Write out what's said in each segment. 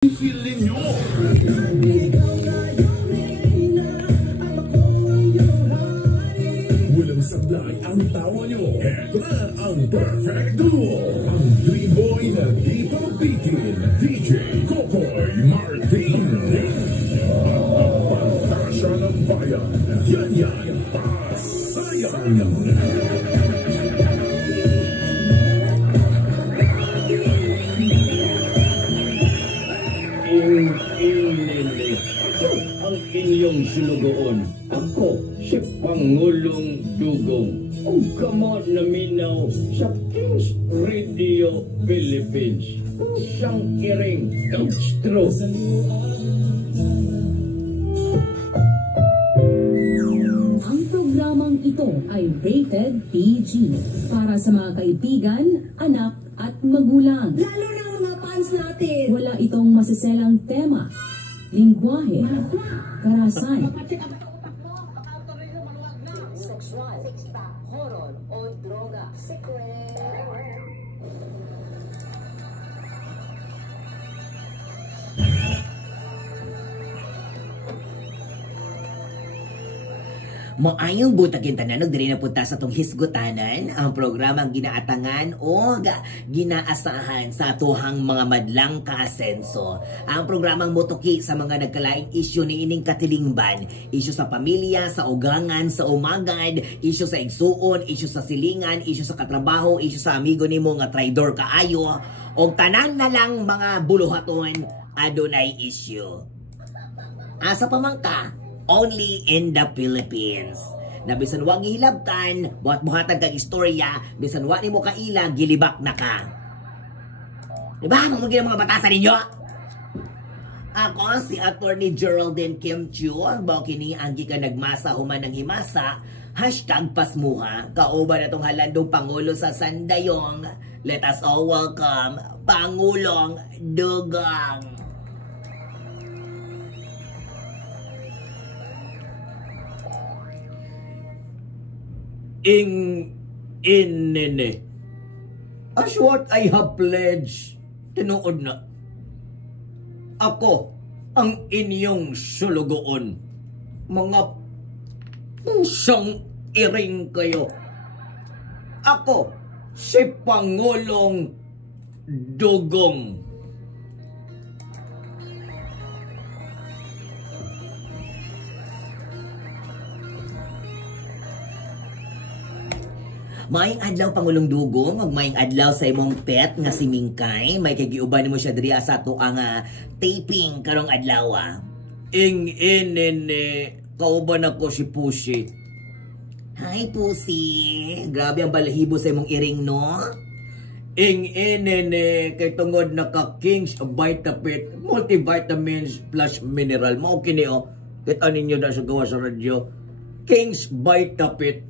Feel ninyo. Walang sablay ang tawa nyo. Eto na ang perfect duo. Ang dream boy na di pabitin. DJ Kokoy Martin. Ang pantasya ng bayan. Yan pasayang. Ang inyong sinugoon. Ako, si Pangulong Dugong. Ang kamot na minaw sa Kings Radio Philippines. Siyang iring extra. Ang programang ito ay rated PG para sa mga kaibigan, anak at magulang. Lalo na ang mga fans natin. Wala itong masiselang tema, lingwahe, karasan, Sexual, horror o droga. Secret. Maayong butagin tanan diri na punta sa tong hisgutanan ang programang ginaatangan o ginaasahan sa atuhang mga madlang kaasenso. Ang programang motoki sa mga nagkalaing isyu ni ining katilingban, isyu sa pamilya, sa ugangan, sa umagad, isyu sa igsuon, isyu sa silingan, isyu sa katrabaho, isyu sa amigo nimo nga traidor kaayo, og tanan na lang mga buluhaton adunay isyu. Asa pamangka, only in the Philippines. Na bisan wag gihilabtan, buhat-buhatan kang istorya, bisan wa nimo kaila, gilibak na ka. Diba? Mamagin ang mga batasan ninyo? Ako si Attorney Geraldine Kim Chiu, bao kini ang gika nagmasa human ng himasa, #pasmuha, kauban na tong halandong Pangulo sa Sandayong. Let us all welcome Pangulong Dugong. Nene. As what I have pledged, tinuod na. Ako ang inyong sulugoon. Mga pusang iring kayo. Ako si Pangulong Dugong. Maayong adlaw Pangulong Dugong, ug maayong adlaw sa imong pet nga si Mingkay. May kagiuban nimo siya diri sa ato ang taping karong adlaw. Nene, kauban ako si Pusi. Hi Pusi, grabe ang balahibo sa imong iring no. Nene, kay tungod naka King's Vitapit, multivitamins plus mineral. Mao kini kita ninyo na sa gawa sa radyo. King's Vitapit.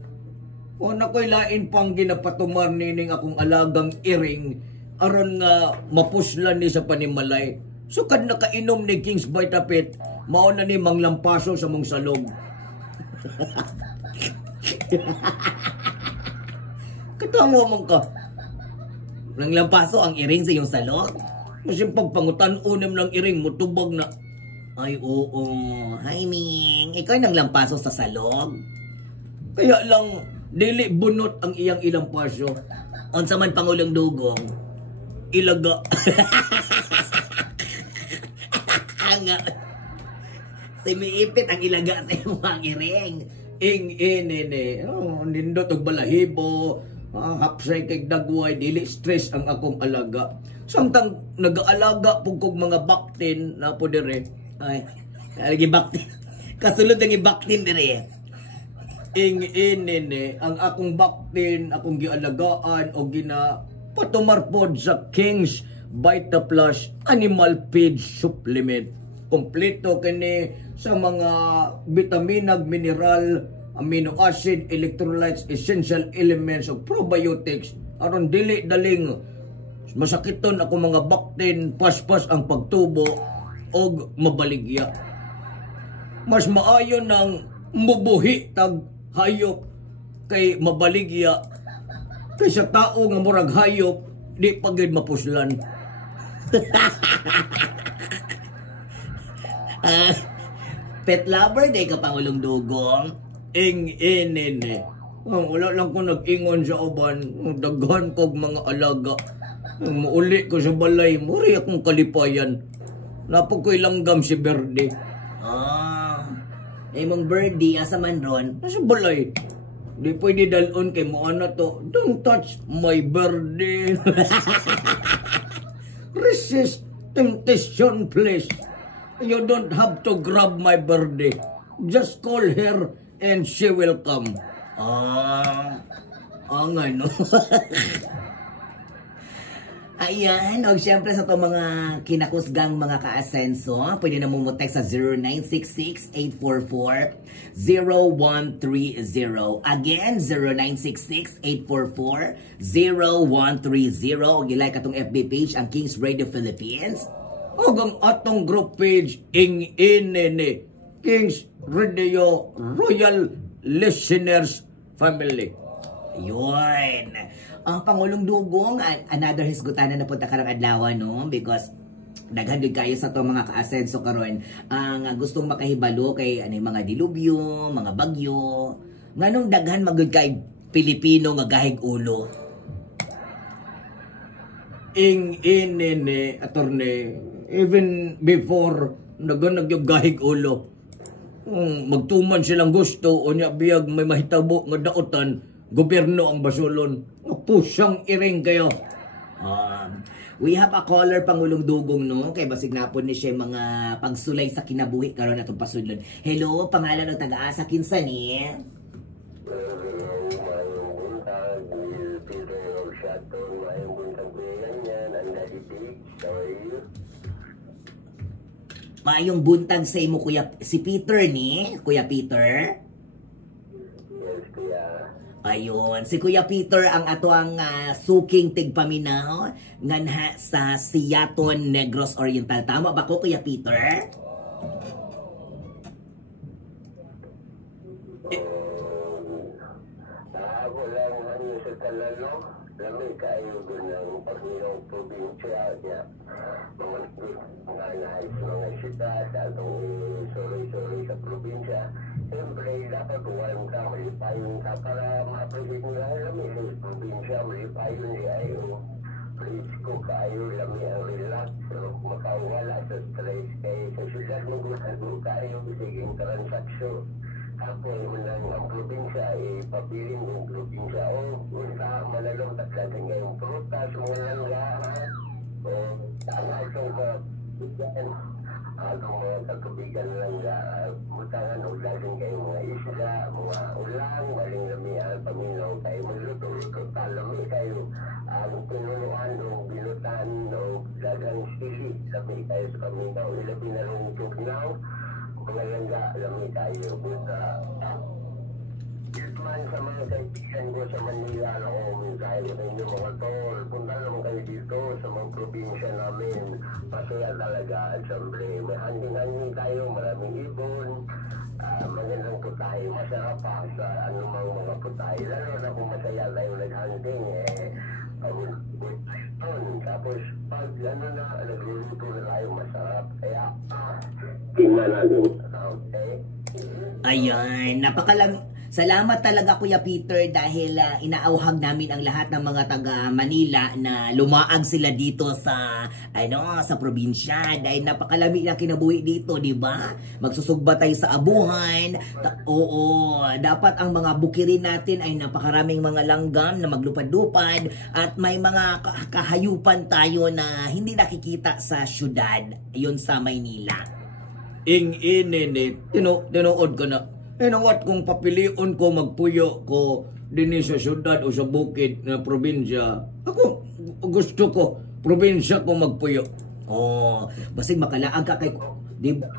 O nakoy lain pang ginapatumar nining akong alagang iring aron nga mapuslan ni sa panimalay. So kad nakainom ni King's Vitapit, mao na ni manglampaso sa mong salog. Katawa man ka. Nanglampaso ang iring sa iyong salog? Kasi pagpangutan-unem ng iring, mutubag na. Ay oo, hi Ming, ikaw nanglampaso sa salog? Kaya lang, dili bunot ang iyang ilang paso. Unsa man Pangulong Dugong? Ilaga. Si miipit ang ilaga sa imong iring. Nene. Nindot og balahibo. Hapsay kay dagway. Dili stress ang akong alaga. Samtang nag-aalaga po kong mga baktin na po dire. Ay, lagi baktin. Kasulod ang ibaktin dire. Nene, ang akong baktin, akong gialagaan o patumarpod sa King's Vita Plus Animal Feed Supplement. Kompleto kini sa mga bitaminag, mineral, amino acid, electrolytes, essential elements o probiotics aron dili daling masakiton ako mga baktin, paspas ang pagtubo og mabaligya. Mas maayo ng mubuhi tag hayop kay mabaligya kaysa tao nga murag hayop di pagid mapuslan. Pet lover day ka, Pangulong Dugong. Inene. Wala lang ko nag-ingon sa uban. Daghan kog mga alaga. Muuli ko sa balay. Muri akong kalipayan. Napag ko ilanggam si Berde. Mong birdie, asa man ron? Nasa balay. Di pwede dalon kay mo na to. Don't touch my Berde. Resist temptation, please. You don't have to grab my Berde. Just call her and she will come. Nga no. Ayan, o syempre sa itong mga kinakusgang mga ka-asenso, pwede na mumutek sa 0966-844-0130. Again, 0966-844-0130. O gilay katong FB page, ang Kings Radio Philippines. O ang atong group page, inene. Kings Radio Royal Listeners Family. Yun. Pangulong Dugong, another hisgutanan na punta karang adlaw, no? Because daghan gyud kayo sa to mga ka-asenso karon ang gustong makahibalo kay mga dilubyo, mga bagyo. Nganong daghan magud kay Pilipino nga gahig ulo. Inene, attorney, even before nagyog gahig ulo. Magtuman silang gusto o niya biyag may mahitabo nga daotan, gobyerno ang basulon. Pusyang iring kayo. We have a caller, Pangulong Dugong, no? Kay basig napon ni siya mga pagsulay sa kinabuhi karon atong pasudlon. Hello, pangalan ng taga-asa kinsa ni? Maayong buntag sa imo, kuya, si Peter ni? Kuya Peter? Yes, kuya. Ayun, si Kuya Peter ang ato ang suking tigpaminaw nganha sa Siaton, Negros Oriental. Tama ba ko, Kuya Peter? Ako lang ano sa talalo, lami kayo ng pagminong probinsya niya. Mga nais, mga sita sa atong sorry sa probinsya. Siyempre, dapat walang ka, malipayon ka para ma-appreciate nila lami sa probinsya, malipayon niya ayo. Please ko kayo lami ang relax, makawala sa stress. Kaya sa syudad mo kayo, bisiging transaksyon. Ako yung ang probinsya ay papiling ng probinsya o unsa malalong taklating ngayong prutas, mga langga o tama itong atong mga katubigan langga butangan o dating kayong mga isla, mga ulang, maling lamihan, paminaw kayo magluto-luto talami kayo ang pinunuan o binutan o dagang sili lami kayo sa paminaw ilabi na rin tugnaw mga langga, lami tayo buta man sa mga kaibigan ko sa Manila ako mensahe ko ninyo mga tol punta naman kayo dito sa mga probinsya namin masaya talaga at siyempre may handing-handing tayo maraming ibon magandang putay masarap pa sa anumang mga putay lalo na kung masaya tayo nag-handing tapos pag ano na nagluluto na tayo masarap kaya tingnan natin okay. Ayan, salamat talaga Kuya Peter dahil inaauhag namin ang lahat ng mga taga Manila na lumaag sila dito sa sa probinsya dahil napakalami ng kinabuhi dito, di ba? Magsusugba tayo sa abuhan. Oo, dapat ang mga bukirin natin ay napakaraming mga langgam na maglupad-lupad at may mga kahayupan tayo na hindi nakikita sa syudad, yun sa Maynila. Inene, tinuod ka na. What kung papilion ko magpuyo ko din sa syudad o sa bukid na probinsya, ako gusto ko probinsya ko magpuyo. Basig makalaag ka kay di ba?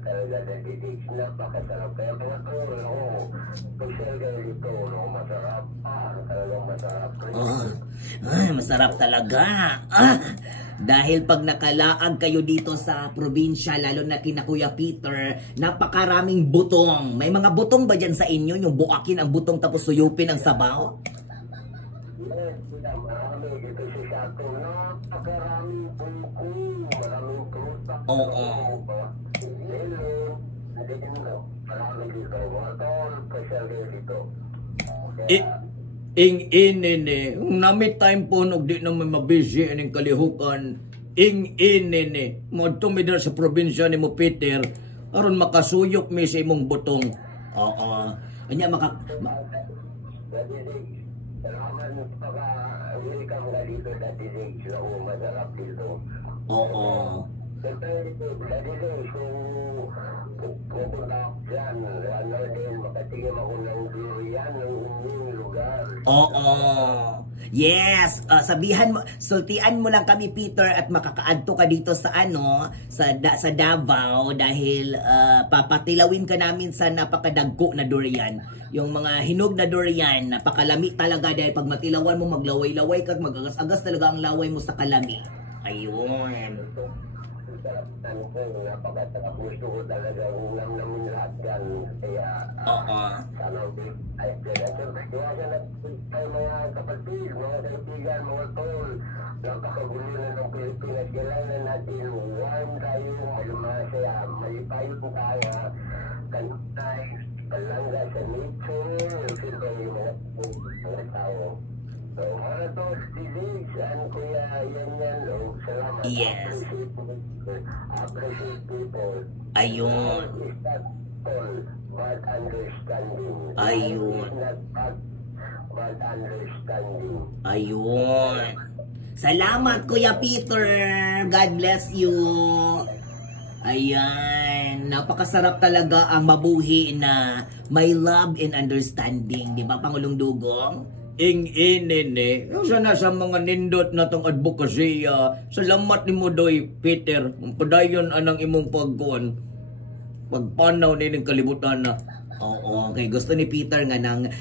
Talaga nadidig napakasarap kaya mga tol social kayo dito masarap talagang masarap masarap talaga dahil pag nakalaag kayo dito sa probinsya lalo na kina Kuya Peter napakaraming butong. May mga butong ba dyan sa inyo yung buakin ang butong tapos suyupin ang sabaw? Yes, marami dito sa Siaton napakaraming buko maraming prutas Ngayon, hindi nyo, marami dito. Mga taon, special day dito. Inene, nami time po nog di na may mabisi aning kalihukan. Inene, mo tumidar sa probinsya ni mo Peter aron makasuyok mi sa imong butong. Oo. Anya Dati day, salamat pagka-awili ka mga dito dati day. Sila ko masarap dito. Oo. Dati day, kung pupunta ako dyan, ano din, makatingin ako ng durian ng inyong lugar. Oo. Yes, sabihan mo, sultian mo lang kami Peter at makakaadto ka dito sa sa Davao dahil papatilawin ka namin sa napakadagko na durian. Yung mga hinog na durian, napakalami talaga dahil pag matilawan mo maglaway-laway ka at magagas-agas talaga ang laway mo sa kalami. Ayun. Ano ko, napakasarap. Gusto ko talaga ulam namin lahat dyan. Kaya, sana ay kaya na mga kapatid, mga kaibigan, mga tol, napakagulo na ng Pilipinas. Kailangan natin warm tayo, masaya, malipayo po kaya, kantay, palangga sa nature, siyempre yung mga tao. So, mga tol, Dilis, kuya, yan, salamat. Yes. Appreciate people. Ayun. Is not all but understanding. Ayun. Is not all but understanding. Ayun. Salamat Kuya Peter. God bless you. Ayan. Napakasarap talaga ang mabuhi na may love and understanding. Di ba, Pangulong Dugong? Inene, sana sa mga nindot na tong advokasya, salamat ni mo doy Peter, padayon anang imong pagpanaw nining kalibutan na. Oo, okay. Gusto ni Peter nga ng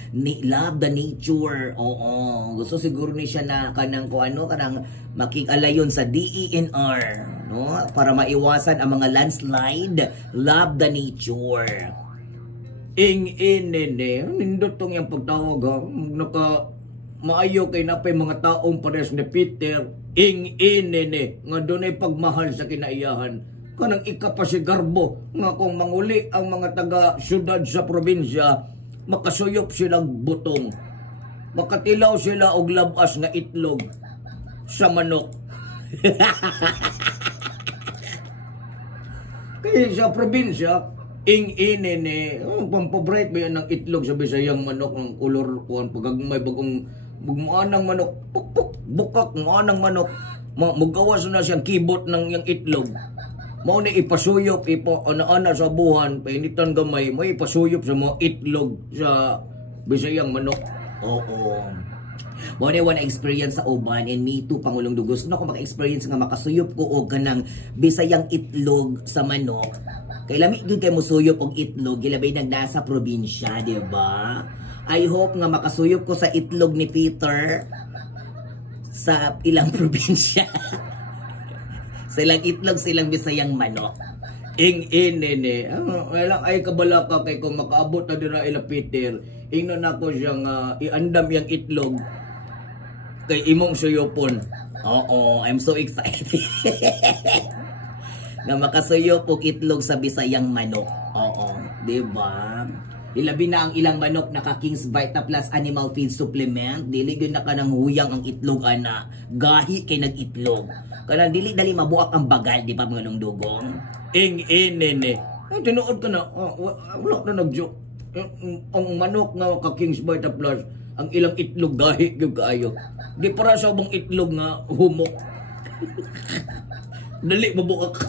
love the nature. Oo, gusto siguro ni siya na kanang kanang makikalayon sa DENR, no? Para maiwasan ang mga landslide. Love the nature. Inene, nindot tong yung pagtawag ha, maayo kay napay mga taong pares ni Peter, inene, nga doon ay pagmahal sa kinaiyahan. Kanang ikapasigarbo, nga kung manguli ang mga taga-syudad sa probinsya, makasuyop silang butong. Makatilaw sila og labas nga itlog sa manok. Kaya sa probinsya, inene, pampabright ba yan ng itlog sa Bisayang manok ng ulor kuan pagagmay bagong bugmaan ng manok puk bukak ng manok mugawas na siyang kibot ng yang itlog mao ni ipasuyop ana-ana sa buhan painitan gamay may ipasuyop sa mga itlog sa Bisayang manok. Oo. Mo ni one experience sa uban and me too Pangulong Dugong. Gusto na ko maka-experience nga makasuyop ko og kanang Bisayang itlog sa manok. Kay lami gyud kay musuyop og itlog gilabay nagda sa probinsya, di ba? I hope nga makasuyop ko sa itlog ni Peter sa ilang probinsya. Sa ilang itlog, silang Bisayang manok. Inene, lang ay kabalaka kay kung makaabot na dira ila Peter, ingnon nako siyang iandam yang itlog kay imong suyopon. Oo, I'm so excited. Na makasuyop og itlog sa Bisayang manok. Oo, di ba? Ilabi na ang ilang manok naka King's Vita Plus Animal Feed Supplement. Dili gyud na kanang huyang ang itlog ana. Gahi kay nag-itlog. Kanang dili dali mabuak ang bagal, di ba Pangulong Dugong? Inene. Ay tinuod ka na. Wala na nag-joke. Ang manok nga ka King's Vita Plus, ang ilang itlog gahi gyud kaayo. Di para sa ubang itlog nga humok. Dali mabuak.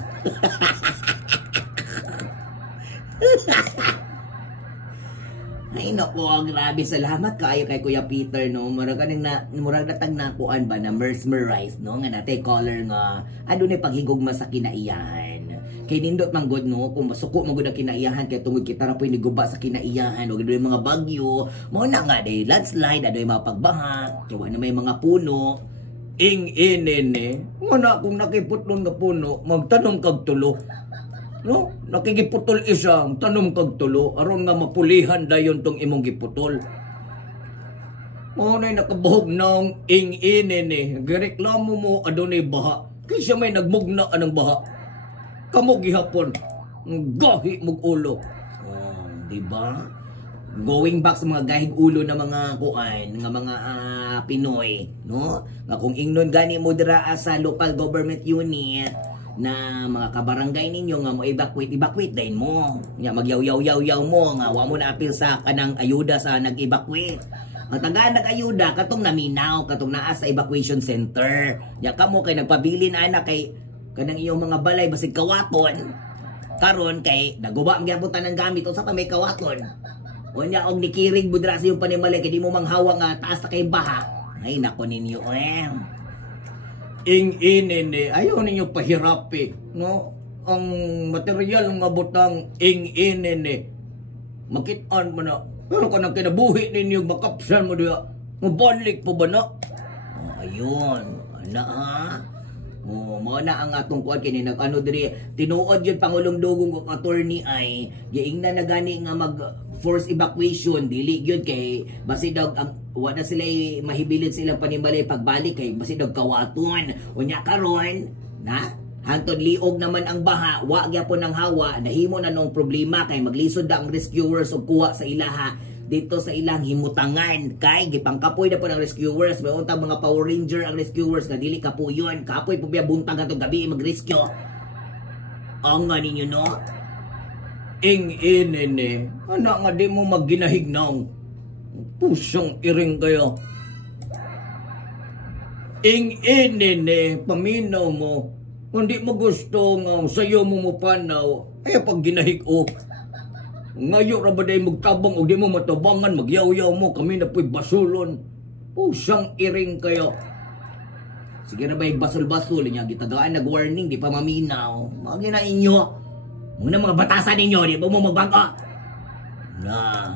Ay nako, grabe salamat kaayo kay Kuya Peter no. Murag natag nakuan ba na mesmerize no nga natay color nga adunay paghigugma sa kinaiyahan. Kay nindot man god no kung masuko man gud ang kinaiyahan kay tungod kita ra poy niguba sa kinaiyahan o adunay mga bagyo, mao na nga day landslide, adunay mga pagbaha, kay na may mga puno. Inene, wala kung nakiputlon nga puno, magtanom kag tulo. No? Nakigiputol isa, tanom kag tulo, aron nga mapulihan dayon tong imong giputol. Mao nay nakabuhog ng inene, gireklamo mo adunay baha. Kaysa may nagmugna anang baha. Kamo gihapon. Gahi mong ulo. Oh, di ba? Going back sa mga gahig ulo na mga kuan, nga mga Pinoy, no? Nga kung ingnon gani mo dira sa local government unit na mga kabarangay ninyo nga mo evacuate din mo. Nga magyaw-yaw mo nga wa mo na apil sa kanang ayuda sa nag-evacuate. Ang tagaan nag-ayuda katong naminaw, katong naa sa evacuation center. Ya kamo kay nagpabilin ana kay kanang iyong mga balay basig kawaton. Karon kay naguba ang giabutan ng gamit unsa pa may kawaton. Unya og nikirig budra sa iyong panimalay kay di mo manghawa nga taas na kay baha. Ay nako ninyo Ing-inin ayaw ninyo pahirapi, no? Ang material nga butang ing-inin makitaan mo na. Pero kanang kinabuhi ninyo makapsan mo diya. Mabalik po ba na? Oh, ayun. Ana ha? Oh, mao na ang atong kuan kini nag-ano diri tinuod yun Pangulong Dugong kung attorney ay giingna na gani nga mag force evacuation dili gyud kay basi daw ang wala sila mahibilin silang panimalay pagbalik kay basi daw kawaton unya karon na hantod liog naman ang baha wa gyapon ang hawa nahimo na nung problema kay maglisod na ang rescuers og kuha sa ilaha dito sa ilang himutangan kay gipangkapoy na po ng rescuers may untang mga Power Ranger ang rescuers nga dili kapuyon kapoy po biya buntang atong gabi mag-rescue ang nga ninyo no Ing-inin anak nga di mo magginahignaw. Pusang iring kayo. Ing-inin paminaw mo. Hindi mo gusto nga sayo mo mupanaw ay pag ginahig-o. Ngayon ra ba day magtabang o di mo matabangan, magyaw-yaw mo, kami na po'y basulon. Pusang iring kayo. Sige na ba yung basol-basol niya, gitagaan nag-warning, di pa maminaw. Mga na inyo. Muna mga batasan ninyo, di ba mo magbago? Na.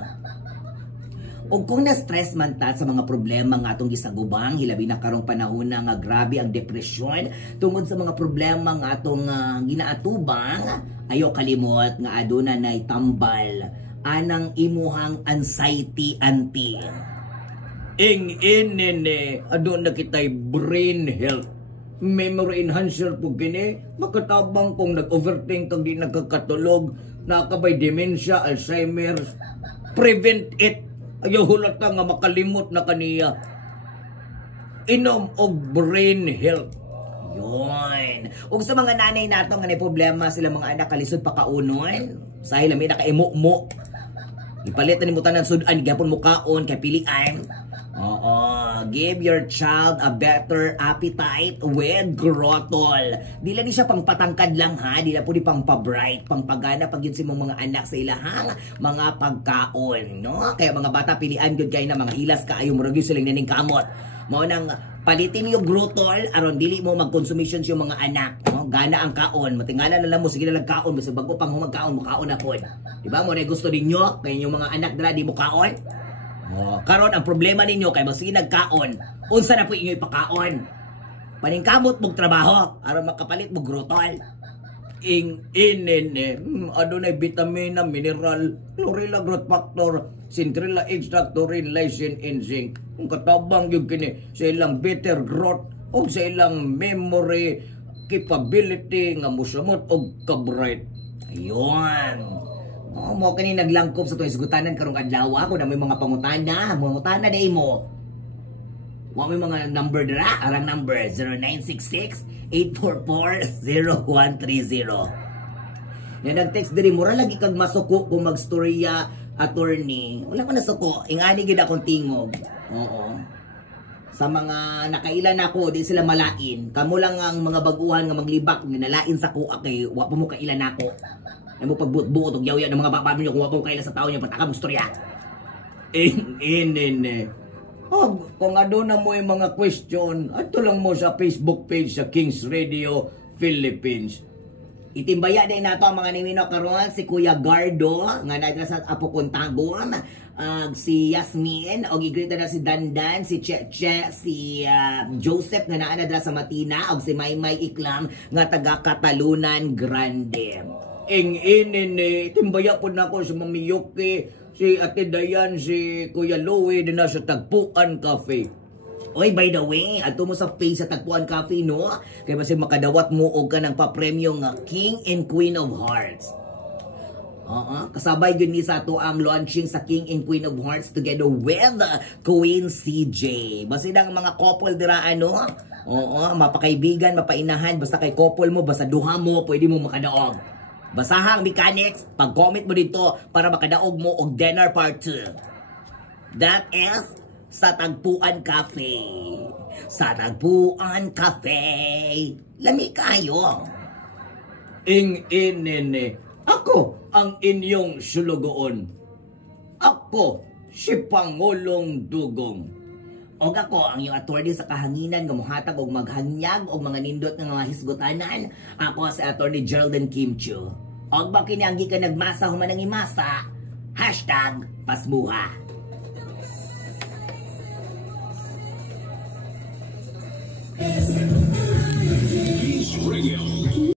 O kung na-stress man ta sa mga problema nga atong gisagubang, hilabi na karong panahon na nga grabe ang depresyon, tungod sa mga problema nga atong ginaatubang, ayaw kalimot nga aduna nay tambal anang imuhang anxiety anti. Ing-inin adun na kita'y brain health. Memory enhancer po gini, makatabang kung nag-overthink kag di nagkakatulog, nakabay dementia, Alzheimer's, prevent it. Ayaw hulata nga makalimot na kaniya. Inom og brain health. Yun. Ug sa mga nanay nato nga may problema sila mga anak kalisod pa kaunon, sa ilami na kaimo-mo. Ipalit na ni mo tanan sudan gyapon mo kaon kay pilian. Oo, give your child a better appetite with Grotol. Dila ni siya pang patangkad lang ha, dila po di pang pa-bright, pang pagana pag yun si mong mga anak sa ilahang mga pagkaon, no? Kaya mga bata pilian gyud kay na mga hilas kaayo murag yun silang naning kamot. Mao nang palitin yung Grotol aron dili mo magkonsumisyon sa mga anak, no? Gana ang kaon, matingala na lang mo sige lang kaon basta bago pang humagkaon mo kaon na pod. Di ba mo na gusto ninyo kay yung mga anak dira di mo kaon? Oh, karon ang problema ninyo kay basig nagkaon. Unsa na po inyo ipakaon? Paningkamot mong trabaho aron makapalit mo Grotol. Ing-inin adunay vitamina, mineral, chlorella growth factor, centrella extract, taurine, lysine, and zinc. Ang katabang yung kini sa ilang better growth o sa ilang memory capability nga musamot og ka-bright. Ayun. Oh, mo kani naglangkop sa tuwing sugutanan karong adlaw ako na may mga pangutana day mo. Wa may mga number dira, arang number 0966-844-0130. Yan nag-text diri mura lagi kag masuko kung magstorya attorney. Wala ko nasuko, ingani gid akong tingog. Oo. Sa mga nakailan ako, di sila malain. Kamo lang ang mga baguhan nga maglibak ginalain sa kuha kay wa pa mo kailan ako. Ay mo pagbuot og yaw-yaw ng mga baba niyo kung wa pa mo kailan sa taon niyo pataka mo istorya. Ing-inin kung aduna mo yung mga question, ato lang mo sa Facebook page sa Kings Radio Philippines. Itimbaya din nato ang mga ninino karon si Kuya Gardo nga nadra sa Apocontagon, si Yasmin og igreet na si Dandan, si Cheche, si Joseph nga naa nadra sa Matina og si Maymay Iklam nga taga Katalunan Grande. Ing-inin timbaya po na ko si Mami Yuki, si Ate Dayan, si Kuya Louie din na sa Tagpuan Cafe. Oy, by the way, ato mo sa page sa Tagpuan Cafe, no? Kaya basi makadawat mo og ka ng papremyo nga King and Queen of Hearts. Kasabay yun ni sa ato ang launching sa King and Queen of Hearts together with Queen CJ. Basta ang mga couple dira mapakaibigan, mapainahan, basta kay couple mo, basta duha mo, pwede mo makadaog. Basahang mechanics, pag-comment mo dito para makadaog mo og dinner part 2. That is sa Tagpuan Cafe. Sa Tagpuan Cafe. Lami kayo. Inene. Ako ang inyong sulugoon. Ako si Pangulong Dugong. Og ako ang iyong attorney sa kahanginan nga mohatag og maghanyag og mga nindot nga mga hisgutanan. Ako si Attorney Geraldine Kimchu. Og bakit niya ang gikan nagmasa human ang imasa? #pasmuha.